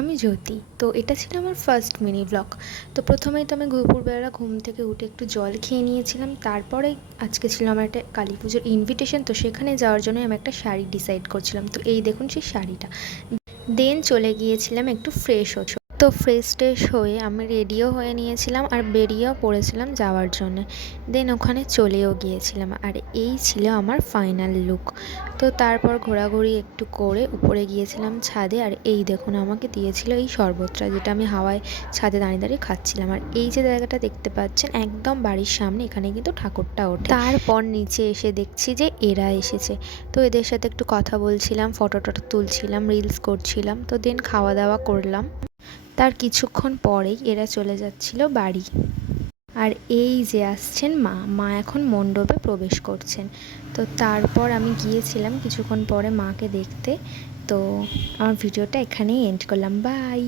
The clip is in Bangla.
আমি জ্যোতি। তো এটা ছিল আমার ফার্স্ট মিনি ব্লগ তো প্রথমেই তো আমি দুপুরবেলা ঘুম থেকে উঠে একটু জল খেয়ে নিয়েছিলাম। তারপরে আজকে ছিল আমার একটা কালী পুজোর ইনভিটেশন তো সেখানে যাওয়ার জন্য আমি একটা শাড়ি ডিসাইড করছিলাম। তো এই দেখুন সেই শাড়িটা। দেন চলে গিয়েছিলাম একটু ফ্রেশ হচ্ছে তো ফ্রেশ ট্রেশ হয়ে আমি রেডিও হয়ে নিয়েছিলাম আর বেরিয়েও পড়েছিলাম যাওয়ার জন্য। দেন ওখানে চলেও গিয়েছিলাম আর এই ছিল আমার ফাইনাল লুক তো তারপর ঘোরাঘুরি একটু করে উপরে গিয়েছিলাম ছাদে আর এই দেখুন আমাকে দিয়েছিল এই শরবতটা যেটা আমি হাওয়ায় ছাদে দাঁড়িয়ে দাঁড়িয়ে খাচ্ছিলাম। আর এই যে জায়গাটা দেখতে পাচ্ছেন একদম বাড়ির সামনে এখানে কিন্তু ঠাকুরটা ওঠে। তারপর নিচে এসে দেখছি যে এরা এসেছে। তো এদের সাথে একটু কথা বলছিলাম ফটো টটো তুলছিলাম রিলস করছিলাম। তো দেন খাওয়া দাওয়া করলাম। তার কিছুক্ষণ পরেই এরা চলে যাচ্ছিল বাড়ি। আর এই যে আসছেন মা মা এখন মণ্ডপে প্রবেশ করছেন। তো তারপর আমি গিয়েছিলাম কিছুক্ষণ পরে মাকে দেখতে। তো আমার ভিডিওটা এখানেই এন্ড করলাম। বাই